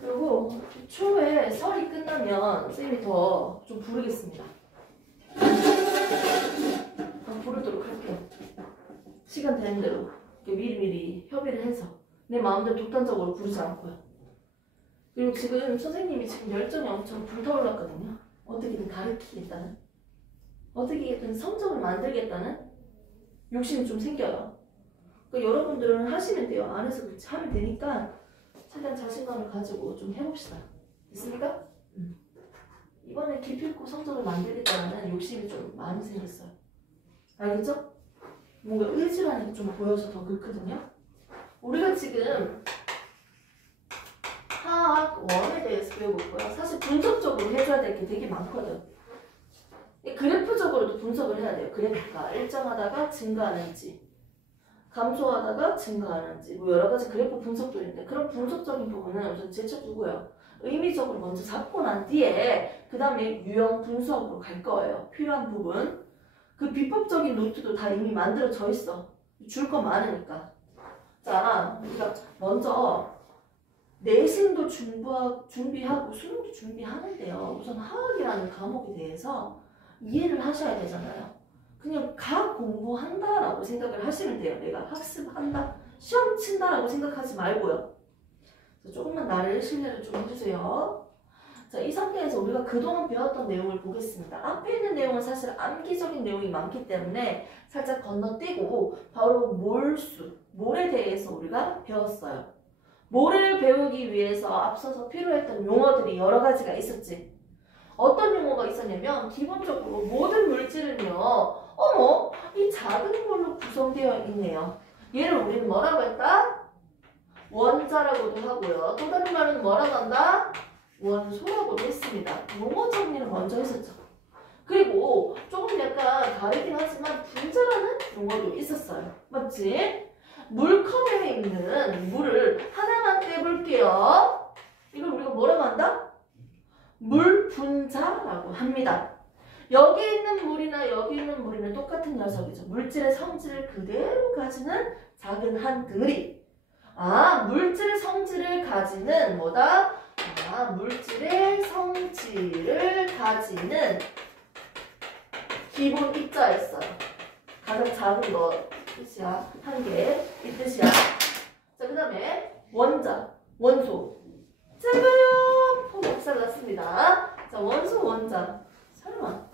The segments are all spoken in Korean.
그리고 초에 설이 끝나면 쌤이 더 좀 부르겠습니다. 부르도록 할게요. 시간 되는 대로 미리미리 협의를 해서 내 마음대로 독단적으로 부르지 않고요. 그리고 지금 선생님이 지금 열정이 엄청 불타올랐거든요. 어떻게든 가르치겠다는, 어떻게든 성적을 만들겠다는 욕심이 좀 생겨요. 그러니까 여러분들은 하시면 돼요. 안에서 그렇지 하면 되니까 최대한 자신감을 가지고 좀 해봅시다. 됐습니까? 이번에 기필코 성적을 만들겠다는 욕심이 좀 많이 생겼어요. 알겠죠? 뭔가 의지라는 게 좀 보여서 더 그렇거든요. 우리가 지금 화학 1에 대해서 배우고 있고요. 사실 분석적으로 해줘야 될 게 되게 많거든. 그래프적으로도 분석을 해야 돼요. 그래프가 일정하다가 증가하는지, 감소하다가 증가하는지, 뭐 여러 가지 그래프 분석도 있는데, 그런 분석적인 부분은 우선 제쳐두고요. 의미적으로 먼저 잡고 난 뒤에 그 다음에 유형 분석으로 갈 거예요. 필요한 부분. 그 비법적인 노트도 다 이미 만들어져 있어. 줄 거 많으니까. 자, 우리가 먼저 내신도 준비하고 수능도 준비하는데요. 우선 화학이라는 과목에 대해서 이해를 하셔야 되잖아요. 그냥 각 공부한다라고 생각을 하시면 돼요. 내가 학습한다, 시험 친다라고 생각하지 말고요. 조금만 나를 신뢰를 좀 해주세요. 자, 이 상태에서 우리가 그동안 배웠던 내용을 보겠습니다. 앞에 있는 내용은 사실 암기적인 내용이 많기 때문에 살짝 건너뛰고 바로 몰에 대해서 우리가 배웠어요. 몰을 배우기 위해서 앞서서 필요했던 용어들이 여러 가지가 있었지. 어떤 용어가 있었냐면 기본적으로 모든 물질은요, 어머, 이 작은 몰로 구성되어 있네요. 얘를 우리는 뭐라고 했다? 원자라고도 하고요. 또 다른 말은 뭐라고 한다? 원소라고도 했습니다. 용어 정리를 먼저 했었죠. 그리고 조금 약간 다르긴 하지만 분자라는 용어도 있었어요. 맞지? 물컵에 있는 물을 하나만 떼볼게요. 이걸 우리가 뭐라고 한다? 물분자라고 합니다. 여기 있는 물이나 여기 있는 물이는 똑같은 녀석이죠. 물질의 성질을 그대로 가지는 작은 한 덩어리. 물질의 성질을 가지는 뭐다? 물질의 성질을 가지는 기본 입자였어요. 가장 작은 거 뜻이야. 한 개 이 뜻이야. 자, 그 다음에 원자, 원소. 짜잔! 폭삭 났습니다. 자, 원소, 원자. 설마.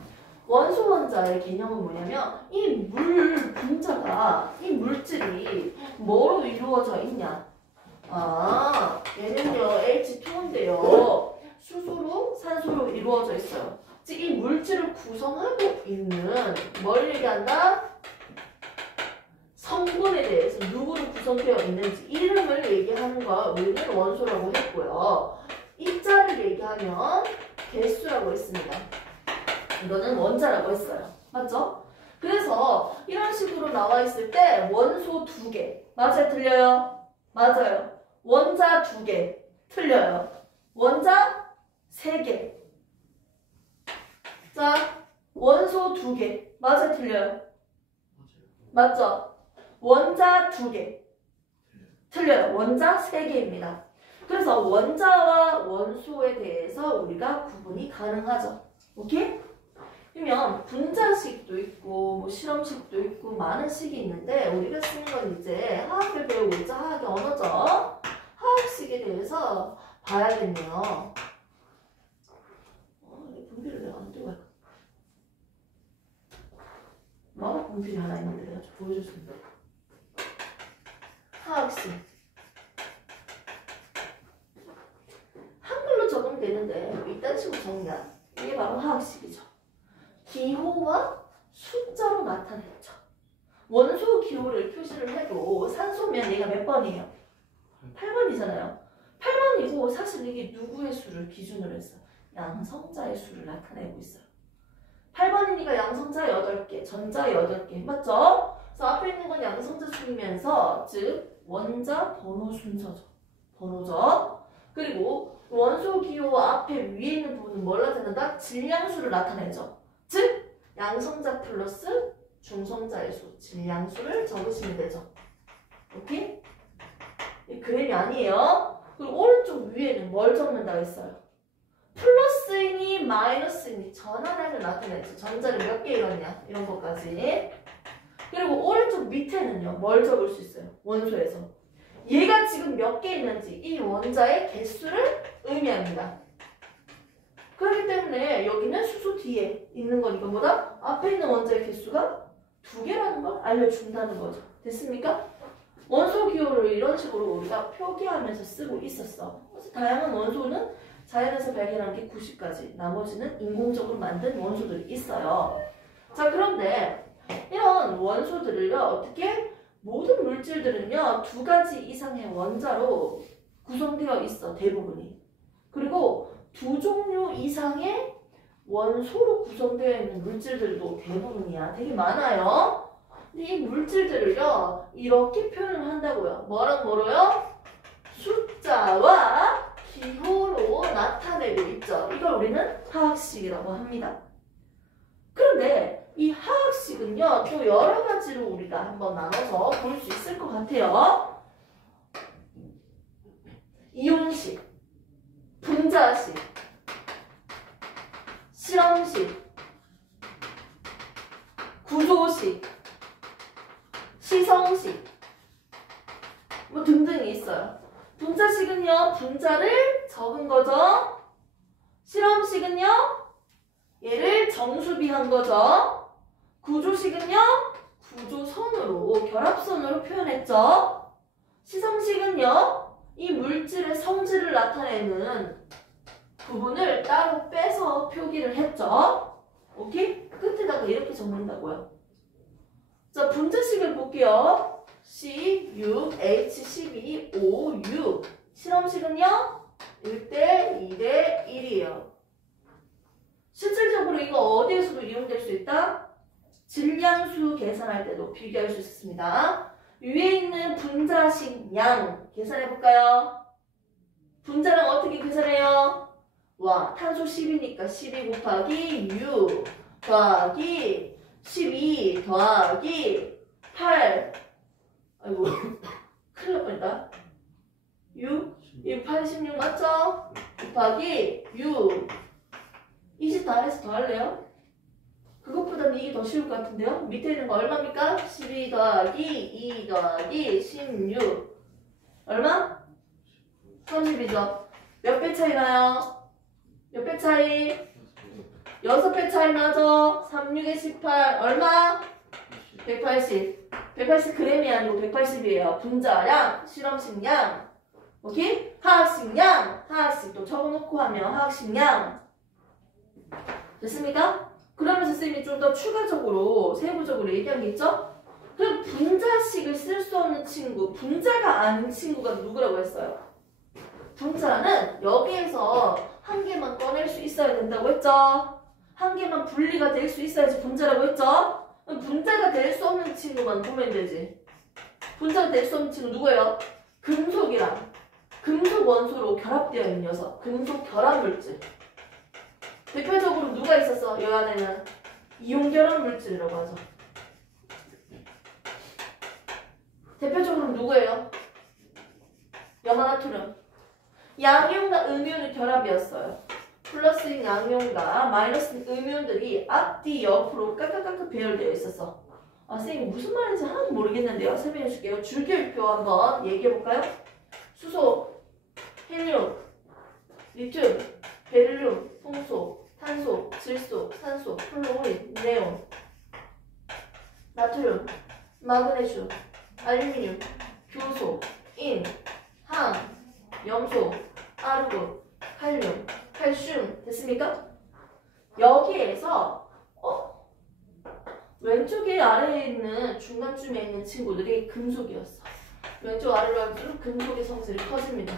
원소 원자의 개념은 뭐냐면 이 물 분자가, 이 물질이 뭐로 이루어져 있냐? 얘는요 H2인데요 수소로 산소로 이루어져 있어요. 즉 이 물질을 구성하고 있는 뭘 얘기한다? 성분에 대해서 누구로 구성되어 있는지 이름을 얘기하는 거 우리는 원소라고 했고요. 입자를 얘기하면 개수라고 했습니다. 이거는 원자라고 했어요. 맞죠? 그래서 이런 식으로 나와 있을 때 원소 2개. 맞아요? 틀려요? 맞아요. 원자 2개. 틀려요. 원자 3개. 자, 원소 2개. 맞아요? 틀려요? 맞죠? 원자 2개. 틀려요. 원자 3개입니다. 그래서 원자와 원소에 대해서 우리가 구분이 가능하죠. 오케이? 그러면 분자식도 있고 뭐 실험식도 있고 많은 식이 있는데 우리가 쓰는 건 이제 화학을 배우고 있죠. 화학의 언어죠. 화학식에 대해서 봐야겠네요. 분필을 내가 안 들고 갈까? 화학 분필이 하나 있는데 내가 좀 보여줬습니다. 화학식. 한글로 적으면 되는데 이딴 식으로 적냐? 이게 바로 화학식이죠. 기호와 숫자로 나타냈죠. 원소 기호를 표시를 해도 산소면 얘가 몇 번이에요? 8번이잖아요. 8번이고 사실 이게 누구의 수를 기준으로 했어? 양성자의 수를 나타내고 있어요. 8번이니까 양성자 8개, 전자 8개. 맞죠? 그래서 앞에 있는 건 양성자 수이면서 즉 원자 번호 순서죠. 번호죠. 그리고 원소 기호 앞에 위에 있는 부분은 뭘 나타낸다? 질량수를 나타내죠. 즉 양성자 플러스 중성자의 수, 질량수를 적으시면 되죠. 오케이? 이 그램이 아니에요. 그리고 오른쪽 위에는 뭘 적는다고 했어요? 플러스이니 마이너스이니 전환량을 나타내죠. 전자를 몇 개 잃었냐 이런 것까지. 그리고 오른쪽 밑에는요 뭘 적을 수 있어요? 원소에서 얘가 지금 몇 개 있는지 이 원자의 개수를 의미합니다. 그렇기 때문에 여기는 수소 뒤에 있는 거니까 뭐다? 앞에 있는 원자의 개수가 2개라는 걸 알려준다는 거죠. 됐습니까? 원소 기호를 이런 식으로 우리가 표기하면서 쓰고 있었어. 그래서 다양한 원소는 자연에서 발견한 게 90가지, 나머지는 인공적으로 만든 원소들이 있어요. 자, 그런데 이런 원소들을요, 어떻게? 모든 물질들은요, 2가지 이상의 원자로 구성되어 있어, 대부분이. 그리고 2종류 이상의 원소로 구성되어 있는 물질들도 대부분이야. 되게 많아요. 근데 이 물질들을요, 이렇게 표현을 한다고요. 뭐랑 뭐로요? 숫자와 기호로 나타내고 있죠. 이걸 우리는 화학식이라고 합니다. 그런데 이 화학식은요, 또 여러 가지로 우리가 한번 나눠서 볼 수 있을 것 같아요. 이온식, 분자식, 실험식, 구조식, 시성식, 뭐 등등이 있어요. 분자식은요, 분자를 적은 거죠. 실험식은요, 얘를 정수비한 거죠. 구조식은요, 구조선으로, 결합선으로 표현했죠. 시성식은요, 이 물질의 성질을 나타내는 부분을 따로 빼서 표기를 했죠. 오케이? 끝에다가 이렇게 적는다고요. 자, 분자식을 볼게요. C6, H12, O, 6. 실험식은요? 1대 2대 1이에요. 실질적으로 이거 어디에서도 이용될 수 있다? 질량수 계산할 때도 비교할 수 있습니다. 위에 있는 분자식 양 계산해볼까요? 분자량 어떻게 계산해요? 와, 탄소 10이니까 12 곱하기 6 더하기 12 더하기 8. 아이고, 큰일 날 뻔했다. 6, 86 맞죠? 곱하기 6. 20 다 해서 더 할래요? 그것보다는 이게 더 쉬울 것 같은데요? 밑에 있는 거 얼마입니까? 12 더하기 2 더하기 16. 얼마? 30이죠. 몇 배 차이 나요? 몇 배 차이? 6배 차이 나죠? 3, 6에 18. 얼마? 180. 180g이 아니고 180이에요. 분자량, 실험식량. 오케이? 화학식량. 화학식도 적어놓고 하면 화학식량. 됐습니까? 그러면서 쌤이 좀 더 추가적으로, 세부적으로 얘기한 게 있죠? 그럼 분자식을 쓸 수 없는 친구, 분자가 아닌 친구가 누구라고 했어요? 분자는 여기에서 한 개만 꺼낼 수 있어야 된다고 했죠? 한 개만 분리가 될 수 있어야지 분자라고 했죠? 그럼 분자가 될 수 없는 친구만 보면 되지. 분자가 될 수 없는 친구 누구예요? 금속이랑 금속 원소로 결합되어 있는 녀석. 금속 결합 물질. 대표적으로 누가 있었어? 이 안에는 이온 결합 물질이라고 하죠. 대표적으로 누구예요? 염화나트륨. 양이온과 음이온의 결합이었어요. 플러스인 양이온과 마이너스인 음이온들이 앞뒤 옆으로 깍깍깍깍 배열되어 있었어. 아, 선생님 무슨 말인지 하나도 모르겠는데요. 설명해 줄게요. 줄기율표 한번 얘기해 볼까요? 수소, 헬륨, 리튬, 베릴륨, 홍소, 탄소, 질소, 산소, 플로린, 네온, 나트륨, 마그네슘, 알루미늄, 교소, 인, 항, 염소, 아르곤, 칼륨, 칼슘. 됐습니까? 여기에서 왼쪽에 아래에 있는 중간쯤에 있는 친구들이 금속이었어. 왼쪽 아래로 갈수록 금속의 성질이 커집니다.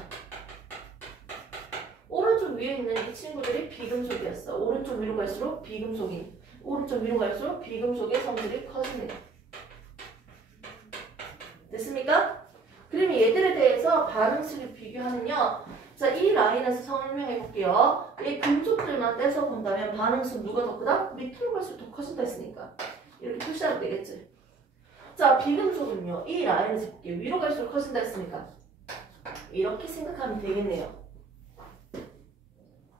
오른쪽 위에 있는 이 친구들이 비금속이었어. 오른쪽 위로 갈수록 비금속이, 오른쪽 위로 갈수록 비금속의 성질이 커집니다. 됐습니까? 그러면 얘들에 대해서 반응식을 비교하면요. 자, 이 라인에서 설명해 볼게요. 이 금속들만 떼서 본다면 반응식 누가 더 크다? 밑으로 갈수록 더 커진다 했으니까. 이렇게 표시하면 되겠지. 자, 비금속은요. 이 라인에서 볼게요. 위로 갈수록 커진다 했으니까 이렇게 생각하면 되겠네요.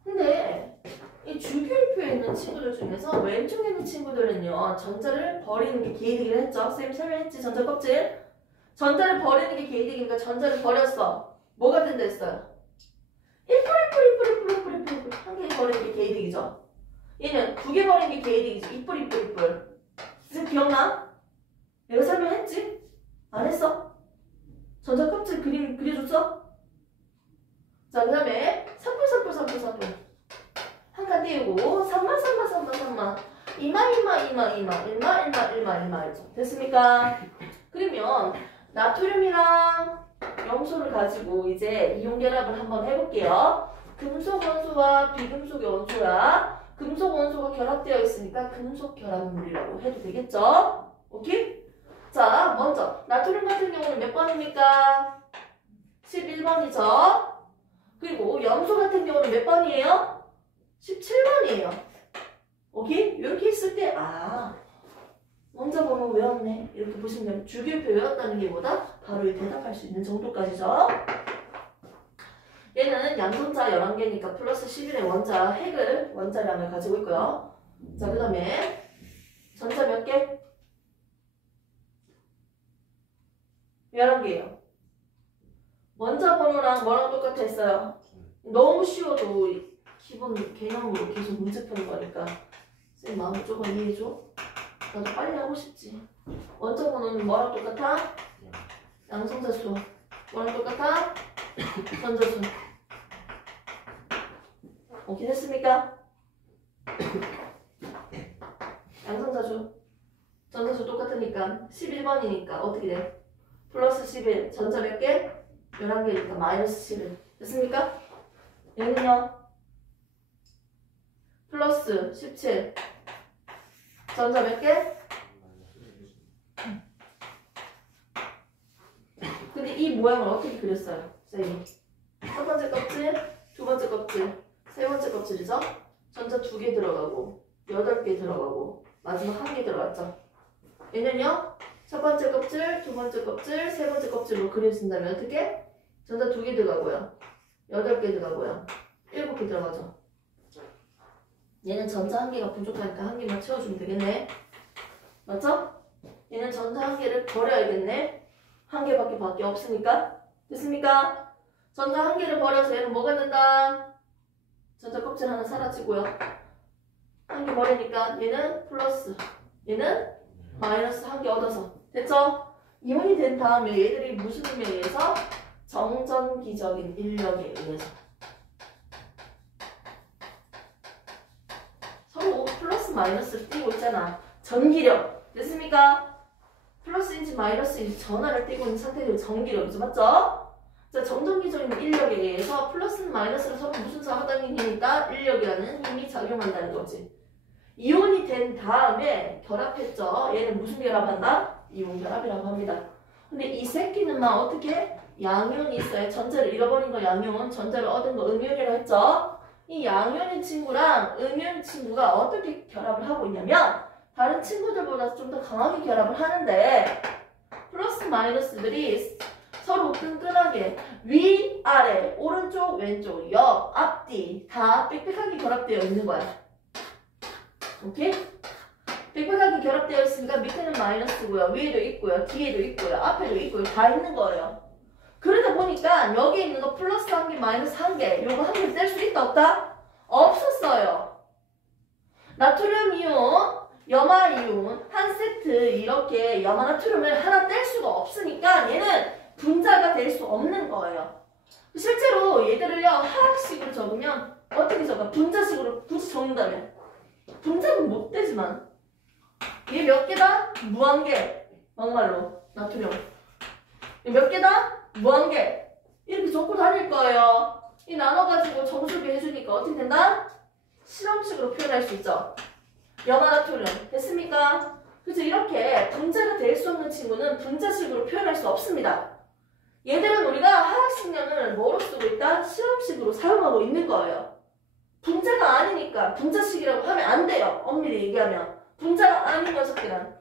근데 이 주기율표에 있는 친구들 중에서 왼쪽에 있는 친구들은요. 전자를 버리는 게 개이득이라 했죠. 쌤 설명했지. 전자 껍질. 전자를 버리는 게 개이득이니까 전자를 버렸어. 뭐가 된다 했어요? 1뿌리 한 개 버리는 게 개이득이죠. 얘는 2개 버리는 게 개이득이지. 2뿌리. 쌤 기억나? 내가 설명했지? 안 했어? 전자 껍질 그림 그려줬어? 자, 그 다음에 산불 한 칸 띄우고 3만 이마 했죠. 됐습니까? 그러면 나트륨이랑 염소를 가지고 이제 이온 결합을 한번 해볼게요. 금속 원소와 비금속의 원소야. 금속 원소가 결합되어 있으니까 금속 결합물이라고 해도 되겠죠? 오케이? 자, 먼저 나트륨 같은 경우는 몇 번입니까? 11번이죠. 그리고 염소 같은 경우는 몇 번이에요? 17번이에요. 오케이? 이렇게 했을 때 먼저 번호 외웠네. 이렇게 보시면 되면 주기율표 외웠다는 게 뭐다? 바로 대답할 수 있는 정도까지죠. 얘는 양전자 11개니까 플러스 11의 원자량을 가지고 있고요. 자, 그 다음에 전자 몇 개? 11개예요. 원자 번호랑 뭐랑 똑같았어요? 너무 쉬워도 기본 개념으로 계속 문제 푸는 거니까 쌤 마음을 조금 이해해줘. 나도 빨리 하고 싶지. 원자 번호는 뭐랑 똑같아? 양성자수. 뭐랑 똑같아? 전자수. 오케이 됐습니까? 양성자수. 전자수 똑같으니까 11번이니까 어떻게 돼? 플러스 11. 전자 몇 개? 11개니까 마이너스 11. 됐습니까? 얘는요? 플러스 17. 전자 몇 개? 근데 이 모양을 어떻게 그렸어요? 쌤이 첫 번째 껍질, 두 번째 껍질, 세 번째 껍질이죠? 전자 2개 들어가고 8개 들어가고 마지막 1개 들어갔죠? 얘는요? 첫 번째 껍질, 두 번째 껍질, 세 번째 껍질로 그려진다면 어떻게? 전자 2개 들어가고요 8개 들어가고요 7개 들어가죠. 얘는 전자 1개가 부족하니까 1개만 채워주면 되겠네. 맞죠? 얘는 전자 1개를 버려야겠네. 1개밖에 없으니까. 됐습니까? 전자 1개를 버려서 얘는 뭐가 된다? 전자 껍질 하나 사라지고요. 1개 버리니까 얘는 플러스, 얘는 마이너스 1개 얻어서. 됐죠? 이온이 된 다음에 얘들이 무슨 힘에 의해서? 정전기적인 인력에 의해서. 서로 플러스 마이너스를 띄고 있잖아. 전기력. 됐습니까? 플러스인지 마이너스인지 전하를 띄고 있는 상태가 전기력이죠. 맞죠? 자, 정전기적인 인력에 의해서 플러스 마이너스를 서로 무슨 작용하는 힘이니까 인력이라는 힘이 작용한다는 거지. 이온이 된 다음에 결합했죠. 얘는 무슨 결합한다? 이온 결합이라고 합니다. 근데 이 새끼는 막 어떻게? 양이온이 있어요. 전자를 잃어버린 거 양이온, 전자를 얻은 거 음이온이라고 했죠. 이 양이온인 친구랑 음이온 친구가 어떻게 결합을 하고 있냐면 다른 친구들보다 좀 더 강하게 결합을 하는데 플러스 마이너스들이 서로 끈끈하게 위, 아래, 오른쪽, 왼쪽, 옆, 앞뒤 다 빽빽하게 결합되어 있는 거야. 오케이? 빽빽하게 결합되어 있으니까 밑에는 마이너스고요. 위에도 있고요. 뒤에도 있고요. 앞에도 있고요. 다 있는 거예요. 그러다 보니까 여기 있는 거 플러스 1개, 마이너스 1개 요거 한 개 뗄 수 있다 없다? 없었어요. 나트륨 이온, 염화 이온 한 세트 이렇게 염화나트륨을 하나 뗄 수가 없으니까 얘는 분자가 될 수 없는 거예요. 실제로 얘들을요 화학식으로 적으면 어떻게 적어? 분자식으로 굳이 적는다면 분자는 못 되지만 얘 몇 개다? 무한개. 막말로 나트륨 몇 개다? 무한개. 이렇게 적고 다닐 거예요. 이 나눠가지고 정수비 해주니까 어떻게 된다? 실험식으로 표현할 수 있죠. 염화나트륨 됐습니까? 그래서 이렇게 분자가 될 수 없는 친구는 분자식으로 표현할 수 없습니다. 얘들은 우리가 화학식량을 뭐로 쓰고 있다? 실험식으로 사용하고 있는 거예요. 분자가 아니니까 분자식이라고 하면 안 돼요. 엄밀히 얘기하면. 분자가 아닌 녀석들은.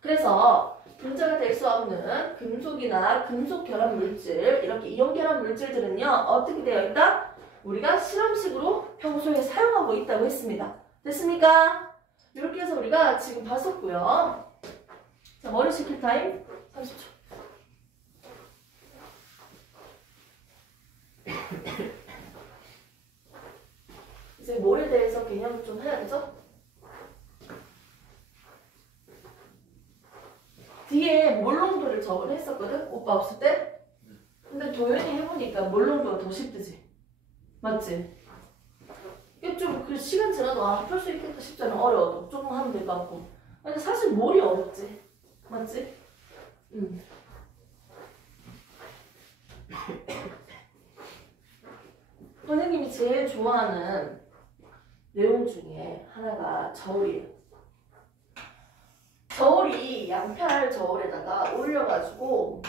그래서 분자가 될 수 없는 금속이나 금속 결합 물질, 이렇게 이온 결합 물질들은요, 어떻게 되어 있다? 우리가 실험식으로 평소에 사용하고 있다고 했습니다. 됐습니까? 이렇게 해서 우리가 지금 봤었고요. 자, 머리 식힐 타임 30초. 이제 뭐에 대해서 개념을 좀 해야 되죠? 뒤에 몰롱도를 저번에 했었거든? 오빠 없을 때? 근데 도현이 해보니까 몰롱도가 더 쉽듯이. 맞지? 이게 좀 그 시간 지나도 풀 수 있겠다 싶잖아. 어려워도. 조금 하면 될 것 같고. 근데 사실 몰이 어렵지. 맞지? 선생님이 제일 좋아하는 내용 중에 하나가 저울이에요. 저울이 양팔 저울에다가 올려가지고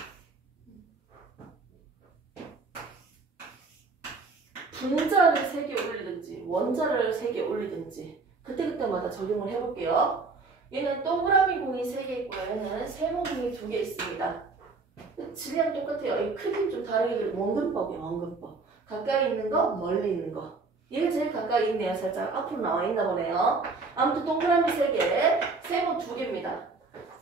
분자를 3개 올리든지 원자를 3개 올리든지 그때그때마다 적용을 해볼게요. 얘는 동그라미 공이 3개 있고요. 얘는 세모공이 2개 있습니다. 질량 똑같아요. 이 크기는 좀 다르게 그래도 원근법이에요. 원근법. 가까이 있는 거, 멀리 있는 거. 얘가 제일 가까이 있네요. 살짝 앞으로 나와 있나 보네요. 아무튼 동그라미 3개, 세모 2개입니다.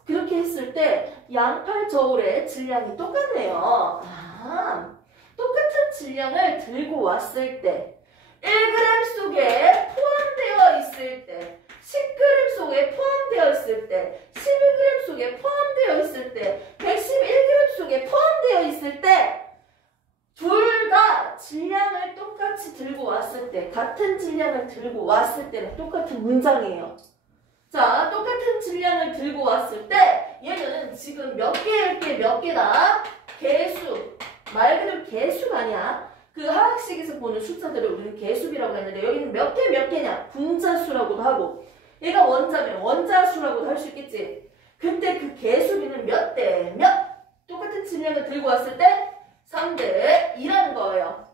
그렇게 했을 때 양팔 저울의 질량이 똑같네요. 똑같은 질량을 들고 왔을 때 1g 속에 포함되어 있을 때 10g 속에 포함되어 있을 때 11g 속에 포함되어 있을 때 111g 속에 포함되어 있을 때 둘 다 질량을 똑같이 들고 왔을 때 같은 질량을 들고 왔을 때는 똑같은 문장이에요. 자, 똑같은 질량을 들고 왔을 때 얘는 지금 몇 개다? 개수. 말 그대로 개수가 아니야. 그 화학식에서 보는 숫자들을 우리는 개수비라고 했는데 여기는 몇 개냐? 분자수라고도 하고 얘가 원자면 원자수라고도 할 수 있겠지. 그때 그 개수비는 몇 대 몇? 똑같은 질량을 들고 왔을 때 3대 2라는 거예요.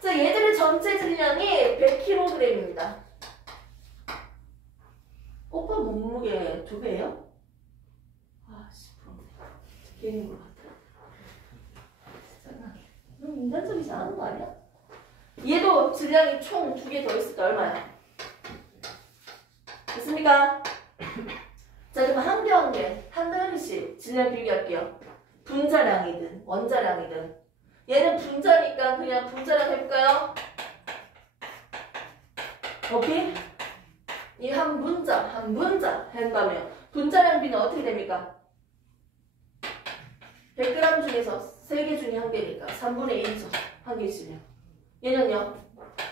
자, 얘들의 전체 질량이 100kg입니다. 오빠 몸무게 2배예요? 아, 10%. 괜히 것 같아. 진짜 너무 인간적이지 않은 거 아니야? 얘도 질량이 총 2개 더 있을까? 얼마야? 됐습니까? 자, 그럼 한 개 한 단위씩 질량 비교할게요. 분자량이든 원자량이든. 얘는 분자니까 그냥 분자량 해볼까요? 오케이? 이 한 분자 한다면 분자량 비는 어떻게 됩니까? 100g 중에서 3개 중에 1개니까 3분의 1이죠. 한 개 질량. 얘는요?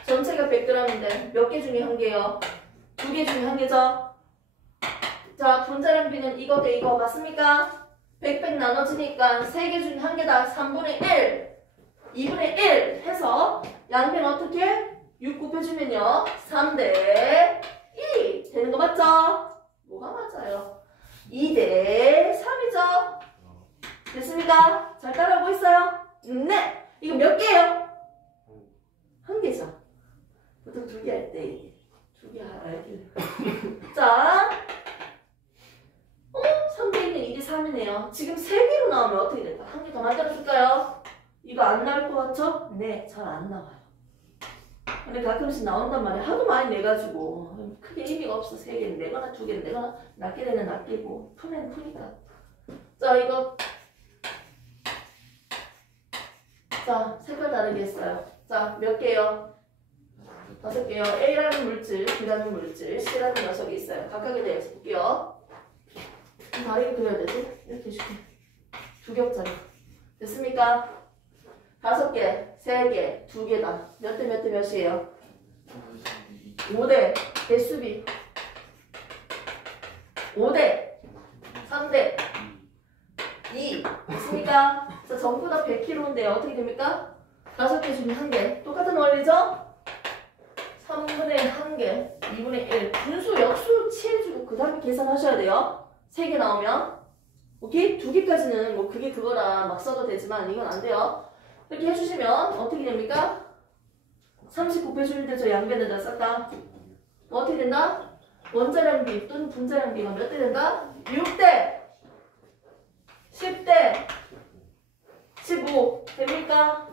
전체가 100g인데 몇 개 중에 1개요? 2개 중에 1개죠? 자, 분자량 비는 이거 대 이거 맞습니까? 100 나눠지니까 3개 중에 1개다. 3분의 1, 2분의 1 해서 양변 어떻게? 6 곱해주면요. 3대 2 되는 거 맞죠? 뭐가 맞아요? 2대 3이죠? 됐습니까? 잘 따라오고 있어요? 네! 이거 몇 개예요? 1개죠. 보통 2개 할 때 2개 알길래 자 3대 1은 2대 3이네요. 지금 3개로 나오면 어떻게 될까? 1개 더 만들어줄까요? 이거 안 나올 것 같죠? 네, 잘 안 나와요. 근데 가끔씩 나온단 말이야. 하도 많이 내가지고 크게 의미가 없어. 3개는 내거나 2개는 내거나 낮게 되면 낮게고 푸면 푸니까. 자, 이거 자, 색깔 다르게 했어요. 자, 몇 개요? 5개요. A라는 물질, B라는 물질, C라는 녀석이 있어요. 각각에 대해서 볼게요. 다르게 그려야 되지? 이렇게 해줄게. 2겹짜리. 됐습니까? 5개, 3개, 2개다. 몇 대 몇이에요? 5대, 개수비. 5대, 3대, 2. 됐습니까? 자, 전부 다 100kg인데 어떻게 됩니까? 5개 중에 1개. 똑같은 원리죠? 3분의 1개, 2분의 1. 분수, 역수 취해주고 그 다음에 계산하셔야 돼요. 3개 나오면. 오케이? 2개까지는 뭐 그게 그거라 막 써도 되지만 이건 안 돼요. 이렇게 해주시면 어떻게 됩니까? 30 곱해주는데 저 양변에다 썼다. 어떻게 된다? 원자량 비 또는 분자량 비가 몇 대 된다? 6대 10대 15 됩니까?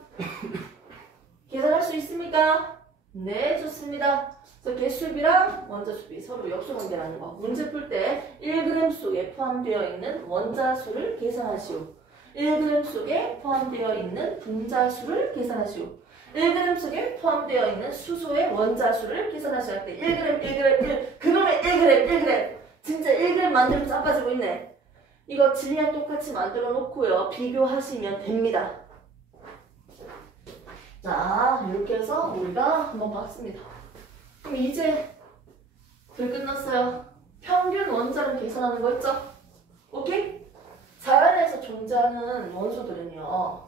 계산할 수 있습니까? 네, 좋습니다. 그래서 개수비랑 원자수비 서로 역수관계라는 거. 문제 풀 때 1g 속에 포함되어 있는 원자수를 계산하시오. 1g 속에 포함되어 있는 분자수를 계산하시오. 1g 속에 포함되어 있는 수소의 원자수를 계산하셔야 할 때 1g, 1g, 1 그놈의 1g, 1g 진짜 1g 만들면 자빠지고 있네. 이거 질량 똑같이 만들어 놓고요. 비교하시면 됩니다. 자, 이렇게 해서 우리가 한번 봤습니다. 그럼 이제 글 끝났어요. 평균 원자를 계산하는 거 있죠? 오케이? 자연에서 존재하는 원소들은요.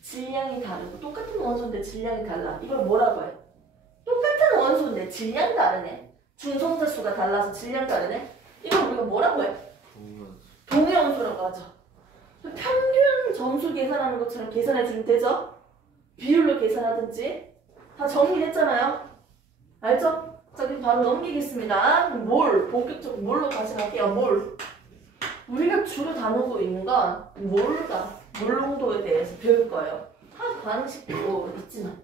질량이 다르고 똑같은 원소인데 질량이 달라. 이걸 뭐라고 해? 똑같은 원소인데 질량 다르네. 중성자 수가 달라서 질량 다르네. 이걸 우리가 뭐라고 해? 동위 원소라고 하죠. 평균 점수 계산하는 것처럼 계산해주면 되죠? 비율로 계산하든지 다 정리했잖아요. 알죠? 자, 그럼 바로 넘기겠습니다. 본격적으로 뭘로 다시 갈게요. 몰. 우리가 주로 다루고 있는 건 몰농도에 대해서 배울 거예요. 한 관식도 있지만.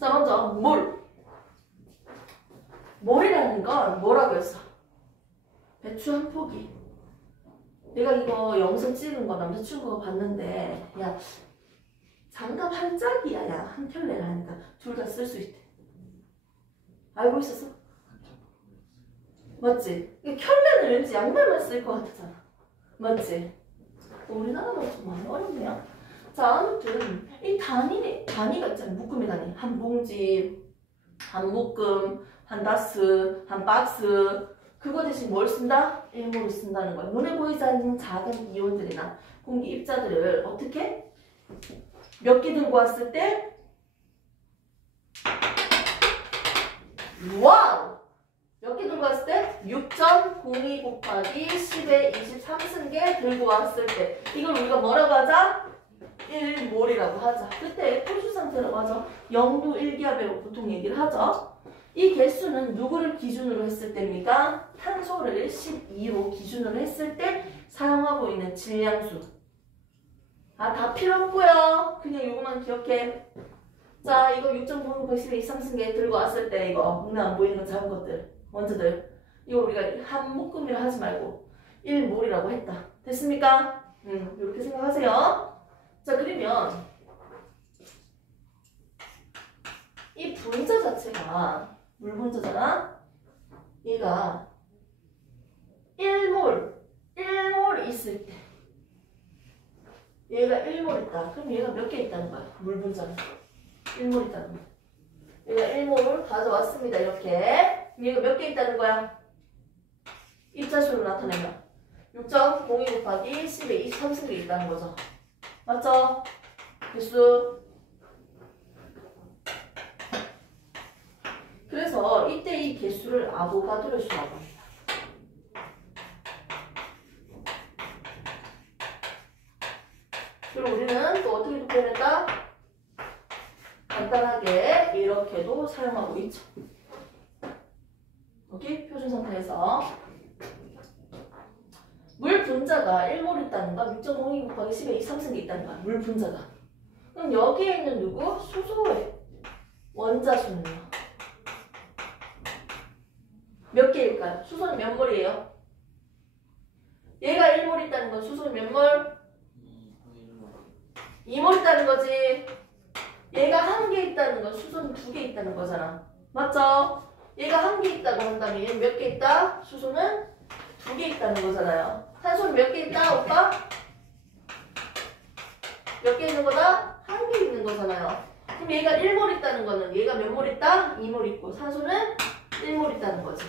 자, 먼저 몰이라는 건 뭐라고 했어? 배추 한 포기. 내가 이거 영상 찍은 거 남자친구가 봤는데, 야, 장갑 한 짝이야, 야, 한 켤레를 하니까 둘 다 쓸 수 있대. 알고 있었어? 맞지? 켤레는 왠지 양말만 쓸 것 같잖아. 맞지? 우리나라가 좀 많이 어렵네요. 자, 아무튼 이 단위가 있잖아. 묶음의 단위. 한 봉지, 한 묶음, 한 다스, 한 박스. 그거 대신 뭘 쓴다? 1몰을 쓴다는 거야. 눈에 보이지 않는 작은 이온들이나 공기 입자들을 어떻게? 몇 개 들고 왔을 때? 와우! 몇 개 들고 왔을 때? 6.02 곱하기 10의 23승계 들고 왔을 때. 이걸 우리가 뭐라고 하자? 1몰이라고 하자. 그때 표시 상태라고 하죠. 0도 1기압이라고 보통 얘기를 하죠. 이 개수는 누구를 기준으로 했을 때입니까? 탄소를 12로 기준으로 했을 때 사용하고 있는 질량수. 아, 다 필요 없고요. 그냥 이거만 기억해. 자, 이거 6.0 23승계 들고 왔을 때 이거 눈에 안 보이는 작은 것들, 원자들. 이거 우리가 한 묶음이라 하지 말고 1몰이라고 했다. 됐습니까? 이렇게 생각하세요. 자, 그러면 이 분자 자체가 물 분자잖아? 얘가 1몰 있을 때 얘가 1몰 있다. 그럼 얘가 몇 개 있다는 거야? 물 분자는 1몰 있다는 거야. 얘가 1몰 가져왔습니다. 이렇게. 얘가 몇 개 있다는 거야? 입자수로 나타내면 6.02 곱하기 10의 23승이 있다는 거죠. 맞죠? 개수. 그래서 이때 이 개수를 아보가드로 수라고 합니다. 그리고 우리는 또 어떻게 표현했다? 간단하게 이렇게도 사용하고 있죠. 오케이? 표준 상태에서 물 분자가 1몰 있다는 건 6.02 곱하기 10의 23승이 있다는 거야. 물 분자가. 그럼 여기에 있는 누구? 수소의 원자수는요? 몇 개일까요? 수소는 몇 몰이에요? 얘가 1몰 있다는 건 수소는 몇 몰? 2몰 있다는 거지. 얘가 한 개 있다는 건 수소는 2개 있다는 거잖아. 맞죠? 얘가 한 개 있다고 한다면 얘는 몇 개 있다? 수소는 2개 있다는 거잖아요. 탄소는 몇 개 있다, 오빠? 몇 개 있는 거다? 한 개 있는 거잖아요. 그럼 얘가 1몰 있다는 거는 얘가 몇 몰 있다? 2몰 있고 산소는 1몰 있다는 거지.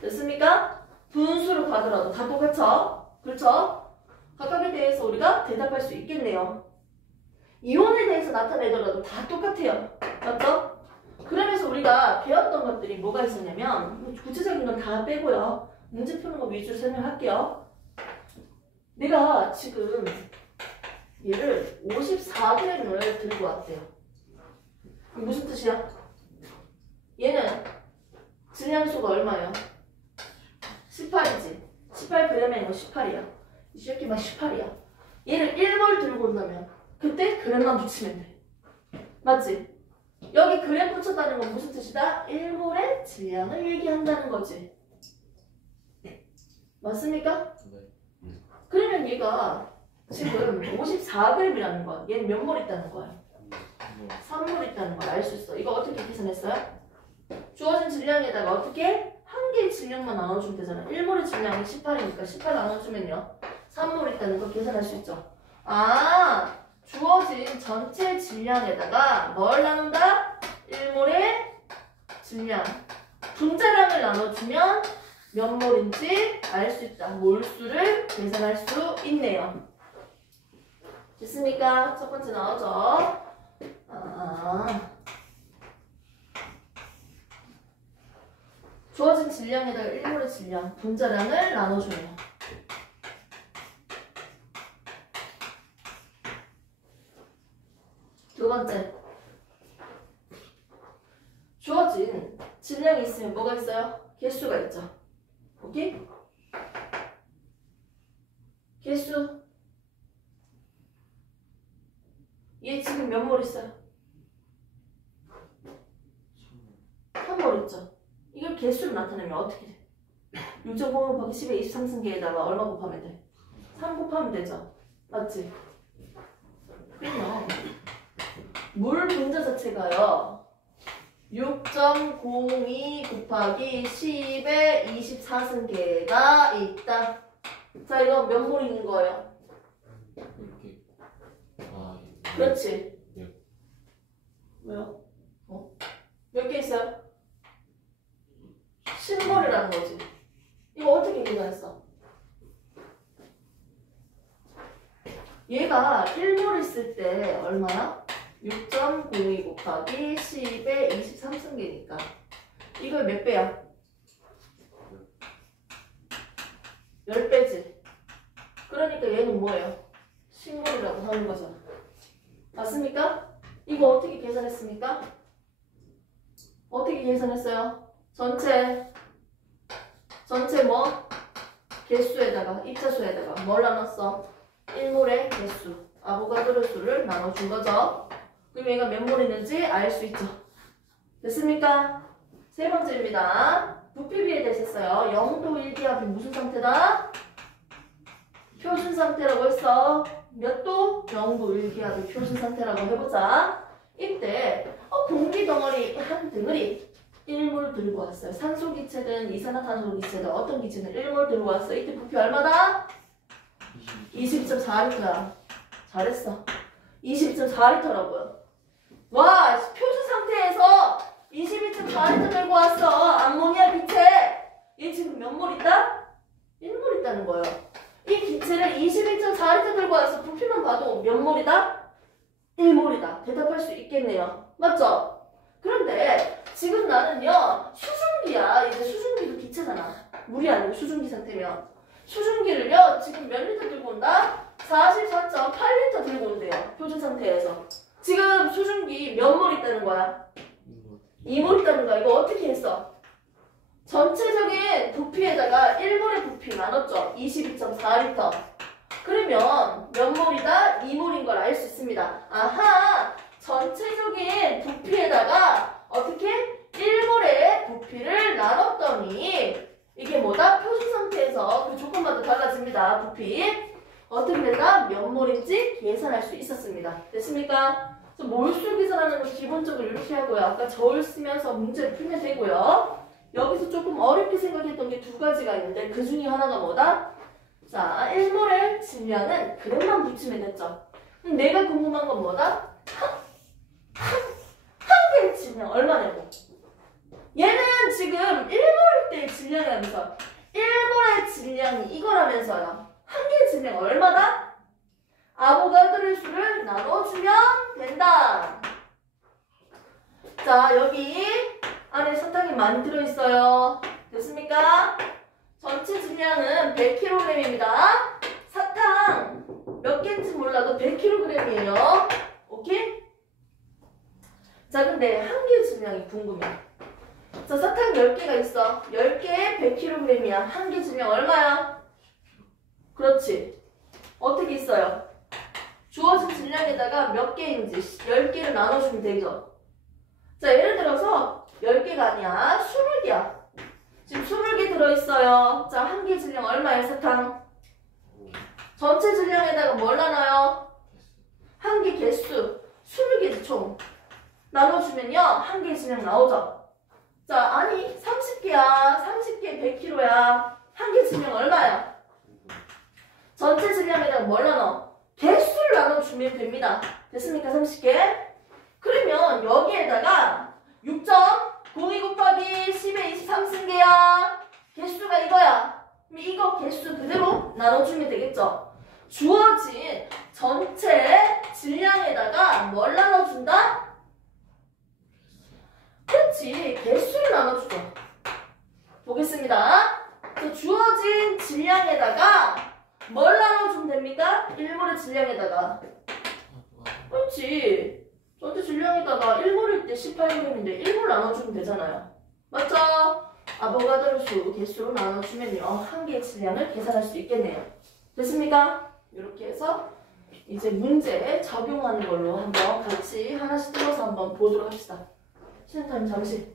됐습니까? 분수로 가더라도 다 똑같죠? 그렇죠? 각각에 대해서 우리가 대답할 수 있겠네요. 이온에 대해서 나타내더라도 다 똑같아요. 맞죠? 그러면서 우리가 배웠던 것들이 뭐가 있었냐면 구체적인 건 다 빼고요. 문제 푸는 거 위주로 설명할게요. 내가 지금 얘를 54g을 들고 왔대요. 무슨 뜻이야? 얘는 질량수가 얼마예요? 18이지. 18g이면 18이야. 이 새끼만 18이야. 얘를 1몰 들고 온다면 그때 그램만 붙이면 돼. 맞지? 여기 그램 붙였다는 건 무슨 뜻이다? 1몰의 질량을 얘기한다는 거지. 맞습니까? 네. 그러면 얘가 지금 54g이라는 거야. 얘는 몇 몰 있다는 거야? 3몰 있다는 걸 알 수 있어. 이거 어떻게 계산했어요? 주어진 질량에다가 어떻게? 한 개의 질량만 나눠주면 되잖아. 1몰의 질량이 18이니까 18 나눠주면요 3몰 있다는 걸 계산할 수 있죠. 아, 주어진 전체 질량에다가 뭘 나눈다? 1몰의 질량. 분자량을 나눠주면 몇 몰인지 알 수 있다. 몰수를 계산할 수 있네요. 됐습니까? 첫 번째 나오죠? 주어진 질량에다가 1몰의 질량, 분자량을 나눠주네요. 두 번째. 주어진 질량이 있으면 뭐가 있어요? 개수가 있죠. 오케이? 개수. 얘 지금 몇 몰 있어요? 3몰 있죠. 이걸 개수로 나타내면 어떻게 돼? 6.5 곱하기 10의 23승계에다가 얼마 곱하면 돼? 3 곱하면 되죠. 맞지? 그러면 물 분자 자체가요 6.02 곱하기 10의 24승계가 있다. 자, 이거 몇 몰 있는 거예요? 이렇게. 그렇지. 네. 왜요? 몇 개 있어요? 10몰이라는 거지. 이거 어떻게 계산했어? 얘가 1몰 있을 때 얼마야? 6.02 곱하기 10의 23승계니까 이걸 몇 배야? 10배지. 그러니까 얘는 뭐예요? 10몰이라고 하는 거잖아. 맞습니까? 이거 어떻게 계산했습니까? 어떻게 계산했어요? 전체 뭐? 개수에다가 입자수에다가 뭘 나눴어? 1몰의 개수, 아보가드로 수를 나눠준 거죠. 그럼 얘가 몇 몰 있는지 알 수 있죠. 됐습니까? 세 번째입니다. 부피비에 대해서 했어요. 0도 1기압이 무슨 상태다? 표준 상태라고 했어. 몇 도? 0도 1기압이 표준 상태라고 해보자. 이때 공기 덩어리 한 덩어리 1몰 들고 왔어요. 산소 기체든 이산화탄소 기체든 어떤 기체는 1몰 들고 왔어요. 이때 부피 얼마다? 20.4L야. 잘했어. 20.4L라고요. 와, 표준 상태에서 22.4L 들고 왔어. 암모니아 기체. 얘 지금 몇 몰 있다? 1몰 있다는 거예요. 이 기체를 22.4L 들고 와서 부피만 봐도 몇 몰이다? 1몰이다. 대답할 수 있겠네요. 맞죠? 그런데 지금 나는요 수증기야. 이제 수증기도 기체잖아. 물이 아니고 수증기 상태면 수증기를요 지금 몇 리터 들고 온다? 44.8리터 들고 온대요. 표준 상태에서. 지금 수증기 몇 몰 있다는 거야? 2몰 있다는 거야. 이거 어떻게 했어? 전체적인 부피에다가 1몰의 부피 나눴죠. 22.4리터. 그러면 몇 몰이다? 2몰인 걸 알 수 있습니다. 아하! 전체적인 부피에다가 어떻게? 1몰의 부피를 나눴더니 이게 뭐다? 표준 상태에서 그 조건마다 달라집니다. 부피. 어떻게 됐다? 몇 몰인지 계산할 수 있었습니다. 됐습니까? 몰수 계산하는 건 기본적으로 이렇게 하고요. 아까 저울 쓰면서 문제를 풀면 되고요. 여기서 조금 어렵게 생각했던 게 두 가지가 있는데 그 중에 하나가 뭐다? 자, 1몰의 질량은 그램만 붙이면 됐죠. 내가 궁금한 건 뭐다? 한 개의 질량 얼마냐고. 얘는 지금 1몰일 때의 질량이라면서 1몰의 질량이 이거라면서요. 한 개의 질량 얼마다? 아보가드로 수를 나눠주면 된다. 자, 여기 안에 사탕이 많이 들어있어요. 됐습니까? 전체 질량은 100kg입니다. 사탕 몇 개인지 몰라도 자, 사탕 10개가 있어. 10개에 100kg이야. 한 개 질량 얼마야? 그렇지. 어떻게 있어요? 주어진 질량에다가 몇 개인지 10개를 나눠주면 되죠. 자, 예를 들어서 10개가 아니야. 20개야. 지금 20개 들어있어요. 자, 한 개 질량 얼마예요, 사탕? 전체 질량에다가 뭘 나눠요? 한 개 개수. 20개지, 총. 나눠주면요. 한 개 질량 나오죠. 자, 아니, 30개야. 30개 100kg야. 한 개 질량 얼마야? 전체 질량에다가 뭘 나눠? 개수를 나눠주면 됩니다. 됐습니까? 30개? 그러면 여기에다가 6.02 곱하기 10의 23승계야. 개수가 이거야. 그럼 이거 개수 그대로 나눠주면 되겠죠. 주어진 전체 질량에다가 뭘 나눠준다? 그렇지. 개수를 나눠주죠. 보겠습니다. 주어진 질량에다가 뭘 나눠주면 됩니까? 일몰의 질량에다가. 그렇지. 전체 질량에다가 1몰일 때 18g인데 1몰 나눠주면 되잖아요. 맞죠? 아보가드로수 개수로 나눠주면요. 한 개의 질량을 계산할 수 있겠네요. 됐습니까? 이렇게 해서 이제 문제 적용하는 걸로 한번 같이 하나씩 뜯어서 한번 보도록 합시다. 시간 타임 잠시.